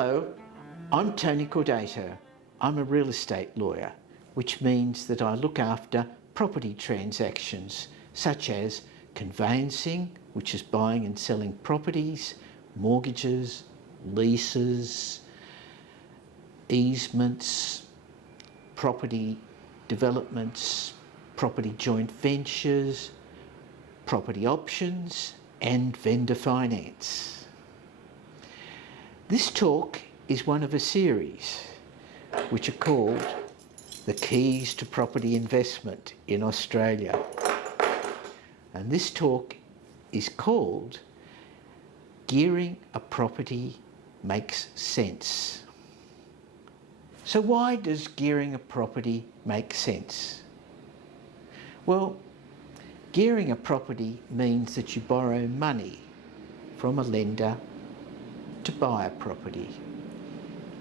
Hello, I'm Tony Cordato. I'm a real estate lawyer, which means that I look after property transactions such as conveyancing, which is buying and selling properties, mortgages, leases, easements, property developments, property joint ventures, property options, and vendor finance. This talk is one of a series which are called The Keys to Property Investment in Australia. And this talk is called Gearing a Property Makes Sense. So why does gearing a property make sense? Well, gearing a property means that you borrow money from a lender to buy a property.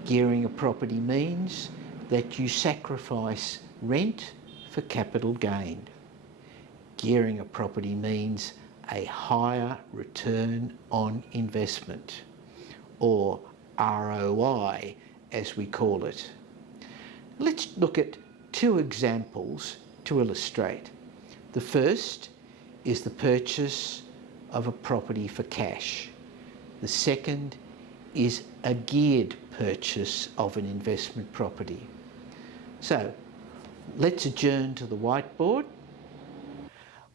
Gearing a property means that you sacrifice rent for capital gain. Gearing a property means a higher return on investment, or ROI as we call it. Let's look at two examples to illustrate. The first is the purchase of a property for cash. The second is a geared purchase of an investment property. So let's adjourn to the whiteboard.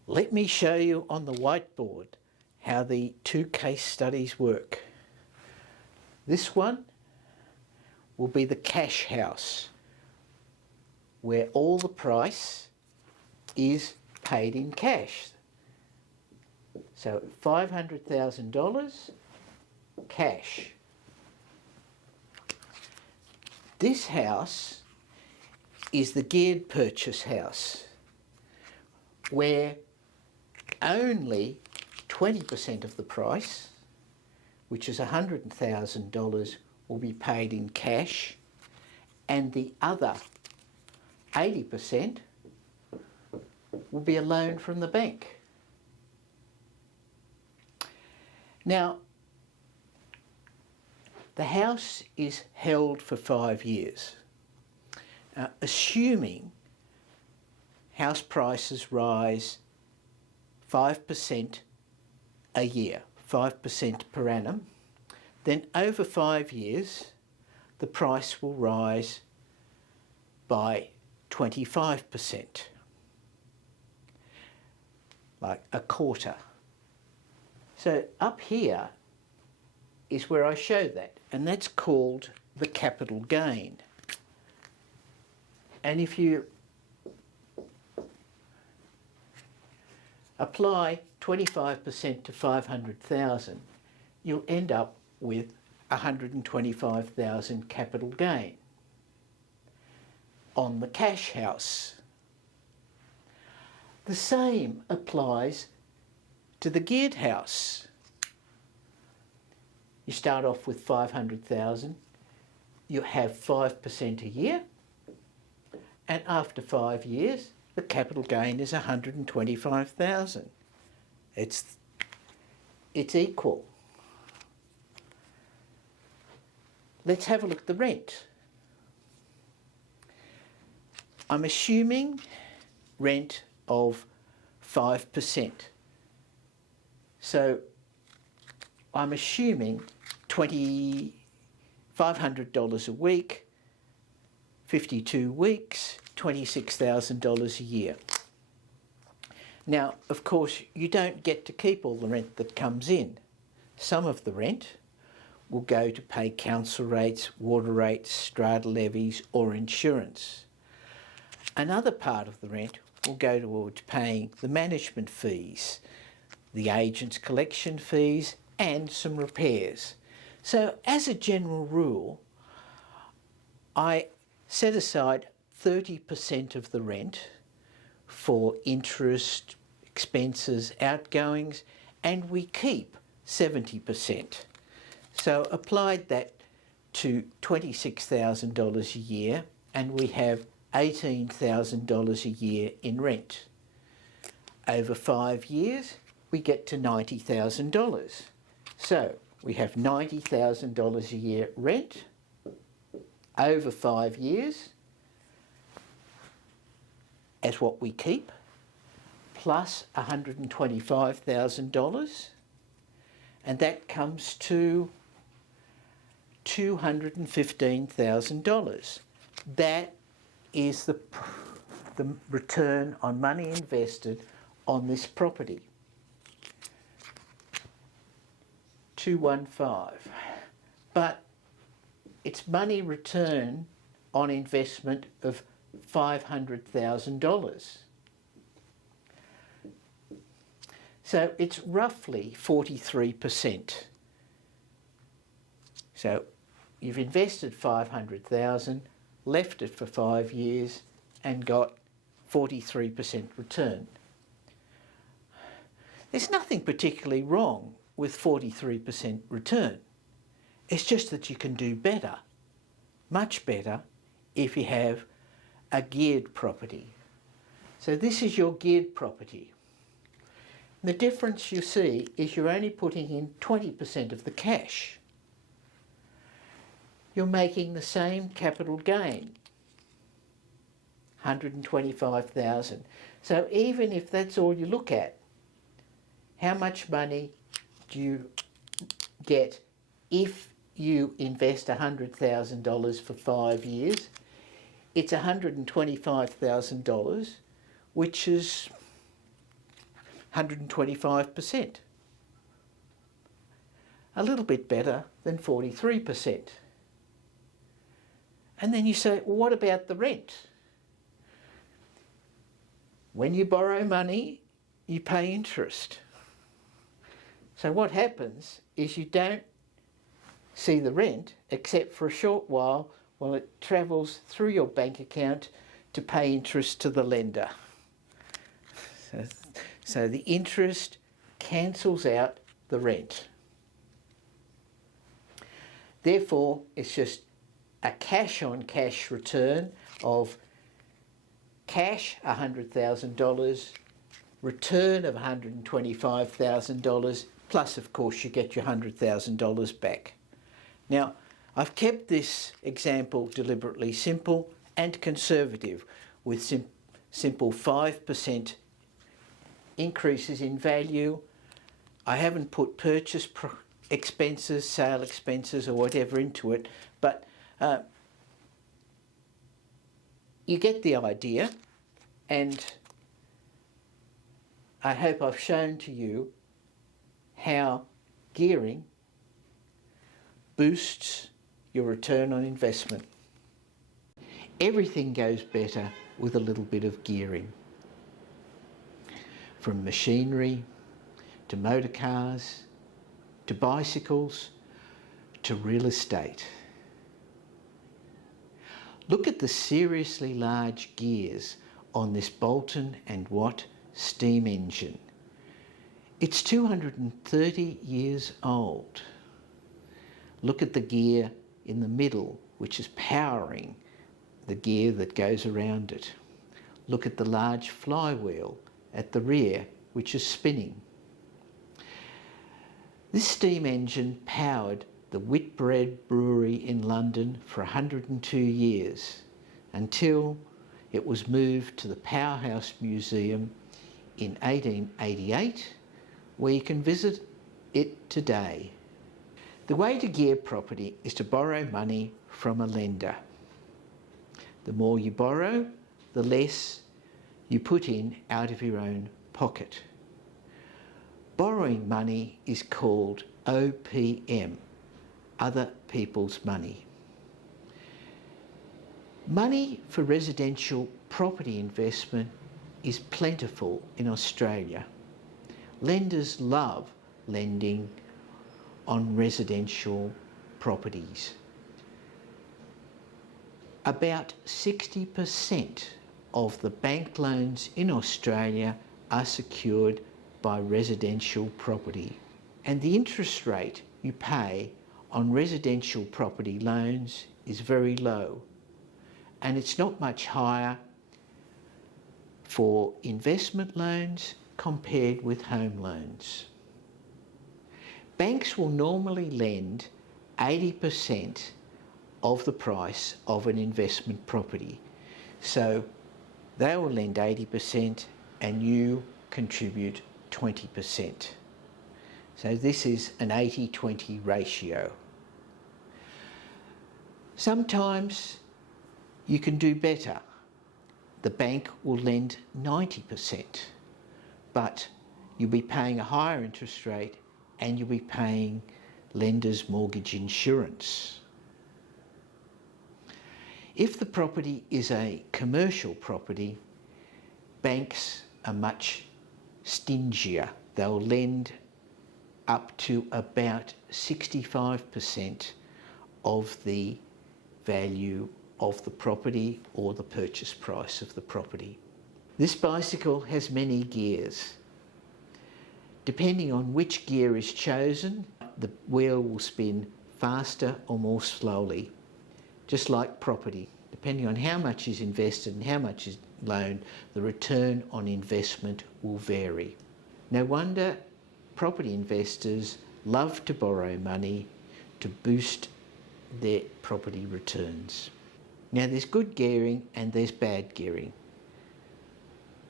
Let me show you on the whiteboard how the two case studies work. This one will be the cash house, where all the price is paid in cash. So $500,000 cash. This house is the geared purchase house, where only 20% of the price, which is $100,000, will be paid in cash, and the other 80% will be a loan from the bank. Now, the house is held for 5 years. Assuming house prices rise 5% a year, 5% per annum, then over 5 years the price will rise by 25%, like a quarter. So up here is where I show that, and that's called the capital gain. And if you apply 25% to 500,000, you'll end up with 125,000 capital gain on the cash house. The same applies to the geared house. You start off with 500,000, you have 5% a year, and after 5 years the capital gain is 125,000. It's equal. Let's have a look at the rent. I'm assuming rent of 5%. So I'm assuming $500 a week, 52 weeks, $26,000 a year. Now, of course, you don't get to keep all the rent that comes in. Some of the rent will go to pay council rates, water rates, strata levies, or insurance. Another part of the rent will go towards paying the management fees, the agent's collection fees, and some repairs. So as a general rule, I set aside 30% of the rent for interest, expenses, outgoings, and we keep 70%. So applied that to $26,000 a year, and we have $18,000 a year in rent. Over 5 years, we get to $90,000. So we have $90,000 a year rent over 5 years as what we keep, plus $125,000, and that comes to $215,000. That is the return on money invested on this property. 215. But it's money return on investment of $500,000. So it's roughly 43%. So you've invested $500,000, left it for 5 years and got 43% return. There's nothing particularly wrong with 43% return. It's just that you can do better, much better, if you have a geared property. So this is your geared property. The difference you see is you're only putting in 20% of the cash. You're making the same capital gain, $125,000. So even if that's all you look at, how much money do you get if you invest $100,000 for 5 years? It's $125,000, which is 125%. A little bit better than 43%. And then you say, well, what about the rent? When you borrow money, you pay interest. So what happens is you don't see the rent except for a short while it travels through your bank account to pay interest to the lender. So the interest cancels out the rent. Therefore, it's just a cash-on-cash return of cash $100,000, return of $125,000, plus of course you get your $100,000 back. Now, I've kept this example deliberately simple and conservative with simple 5% increases in value. I haven't put purchase expenses, sale expenses or whatever into it, but you get the idea, and I hope I've shown to you how gearing boosts your return on investment. Everything goes better with a little bit of gearing. From machinery, to motor cars, to bicycles, to real estate. Look at the seriously large gears on this Bolton and Watt steam engine. It's 230 years old. Look at the gear in the middle, which is powering the gear that goes around it. Look at the large flywheel at the rear, which is spinning. This steam engine powered the Whitbread Brewery in London for 102 years, until it was moved to the Powerhouse Museum in 1888, where you can visit it today. The way to gear property is to borrow money from a lender. The more you borrow, the less you put in out of your own pocket. Borrowing money is called OPM, other people's money. Money for residential property investment is plentiful in Australia. Lenders love lending on residential properties. About 60% of the bank loans in Australia are secured by residential property, and the interest rate you pay on residential property loans is very low, and it's not much higher for investment loans compared with home loans. Banks will normally lend 80% of the price of an investment property. So they will lend 80% and you contribute 20%. So this is an 80-20 ratio. Sometimes you can do better. The bank will lend 90%, but you'll be paying a higher interest rate and you'll be paying lender's mortgage insurance. If the property is a commercial property, banks are much stingier. They'll lend up to about 65% of the value of the property or the purchase price of the property. This bicycle has many gears. Depending on which gear is chosen, the wheel will spin faster or more slowly, just like property. Depending on how much is invested and how much is loaned, the return on investment will vary. No wonder property investors love to borrow money to boost their property returns. Now there's good gearing and there's bad gearing.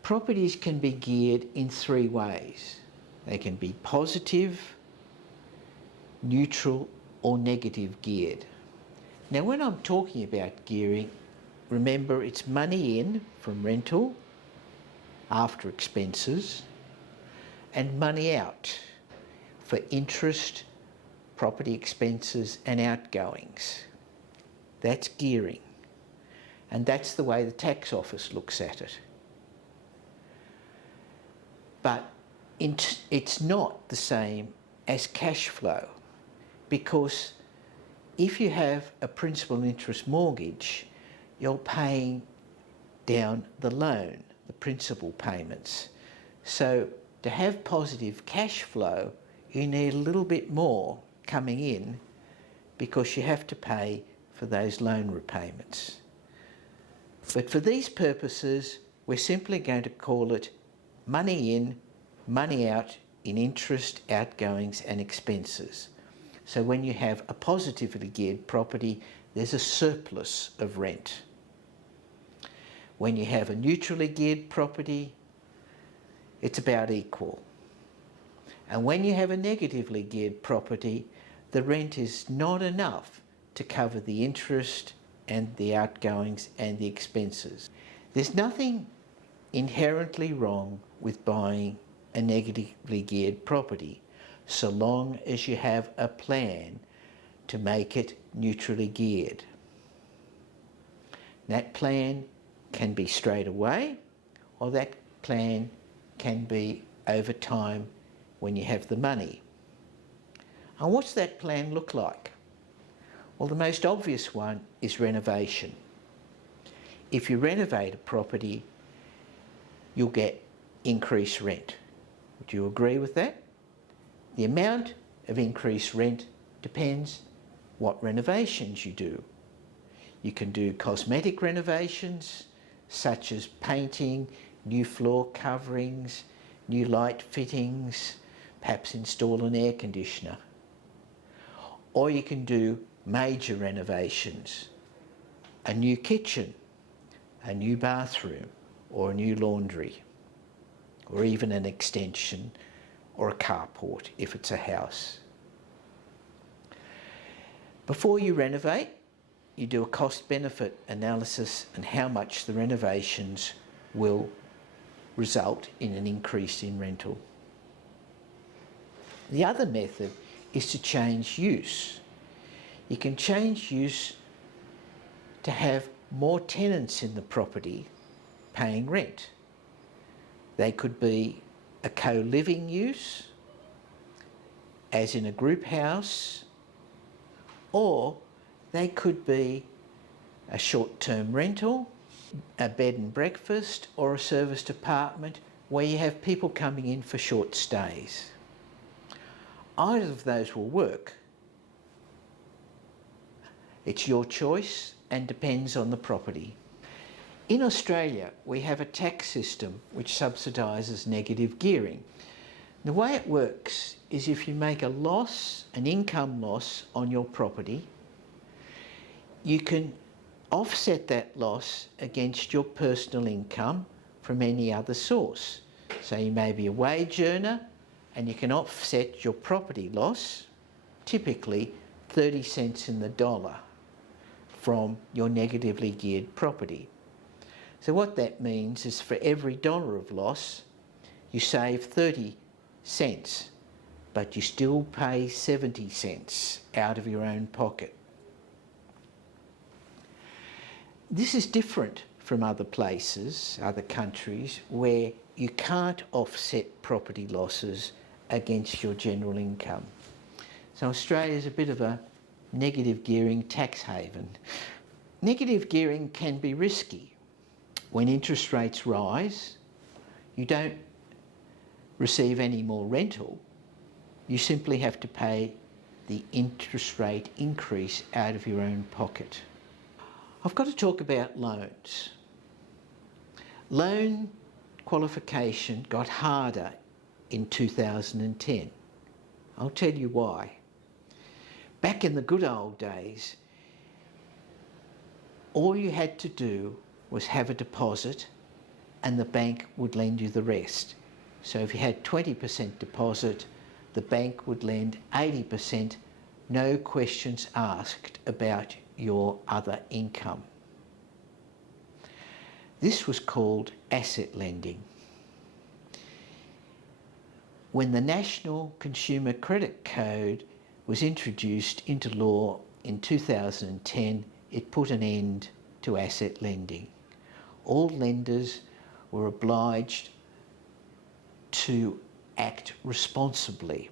Properties can be geared in three ways. They can be positive, neutral or negative geared. Now when I'm talking about gearing, remember it's money in from rental after expenses and money out for interest, property expenses and outgoings. That's gearing. And that's the way the tax office looks at it. But it's not the same as cash flow, because if you have a principal and interest mortgage, you're paying down the loan, the principal payments. So to have positive cash flow, you need a little bit more coming in because you have to pay for those loan repayments. But for these purposes, we're simply going to call it money in, money out in interest, outgoings and expenses. So when you have a positively geared property, there's a surplus of rent. When you have a neutrally geared property, it's about equal. And when you have a negatively geared property, the rent is not enough to cover the interest and the outgoings and the expenses. There's nothing inherently wrong with buying a negatively geared property, so long as you have a plan to make it neutrally geared. That plan can be straight away, or that plan can be over time when you have the money. And what's that plan look like? Well, the most obvious one is renovation. If you renovate a property, you'll get increased rent. Would you agree with that? The amount of increased rent depends what renovations you do. You can do cosmetic renovations, such as painting, new floor coverings, new light fittings, perhaps install an air conditioner. Or you can do major renovations, a new kitchen, a new bathroom, or a new laundry, or even an extension or a carport if it's a house. Before you renovate, you do a cost-benefit analysis and how much the renovations will result in an increase in rental. The other method is to change use. You can change use to have more tenants in the property paying rent. They could be a co-living use, as in a group house, or they could be a short-term rental, a bed and breakfast, or a serviced apartment where you have people coming in for short stays. Either of those will work. It's your choice and depends on the property. In Australia, we have a tax system which subsidises negative gearing. The way it works is if you make a loss, an income loss on your property, you can offset that loss against your personal income from any other source. So you may be a wage earner and you can offset your property loss, typically 30 cents in the dollar, from your negatively geared property. So what that means is for every dollar of loss, you save 30 cents, but you still pay 70 cents out of your own pocket. This is different from other places, other countries, where you can't offset property losses against your general income. So Australia is a bit of a negative gearing tax haven. Negative gearing can be risky. When interest rates rise, you don't receive any more rental. You simply have to pay the interest rate increase out of your own pocket. I've got to talk about loans. Loan qualification got harder in 2010. I'll tell you why. Back in the good old days, all you had to do was have a deposit and the bank would lend you the rest. So if you had 20% deposit, the bank would lend 80%, no questions asked about your other income. This was called asset lending. When the National Consumer Credit Code was introduced into law in 2010, it put an end to asset lending. All lenders were obliged to act responsibly,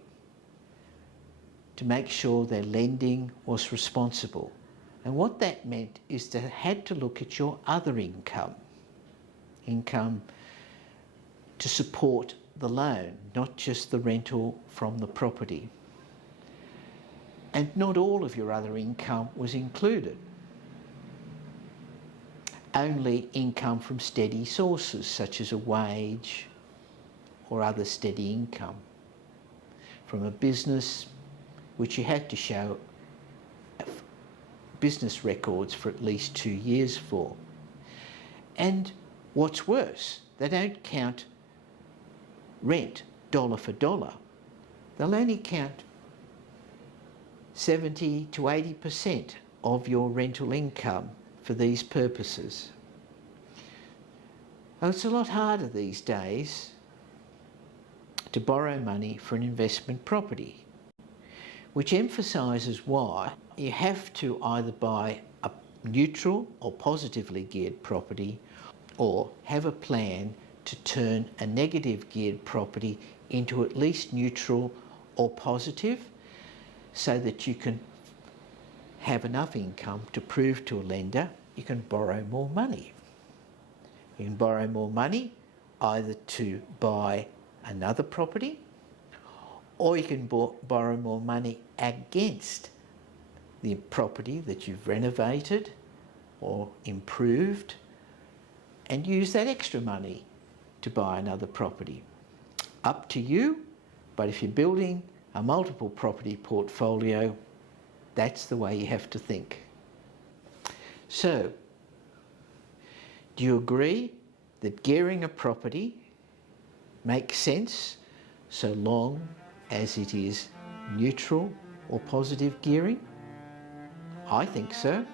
to make sure their lending was responsible. And what that meant is they had to look at your other income to support the loan, not just the rental from the property. And not all of your other income was included. Only income from steady sources, such as a wage or other steady income from a business, which you had to show business records for at least 2 years for. And what's worse, they don't count rent dollar for dollar. They'll only count 70 to 80% of your rental income for these purposes. Well, it's a lot harder these days to borrow money for an investment property, which emphasises why you have to either buy a neutral or positively geared property or have a plan to turn a negative geared property into at least neutral or positive, so that you can have enough income to prove to a lender you can borrow more money. You can borrow more money either to buy another property, or you can borrow more money against the property that you've renovated or improved, and use that extra money to buy another property. Up to you, but if you're building a multiple property portfolio, that's the way you have to think. So, do you agree that gearing a property makes sense so long as it is neutral or positive gearing? I think so.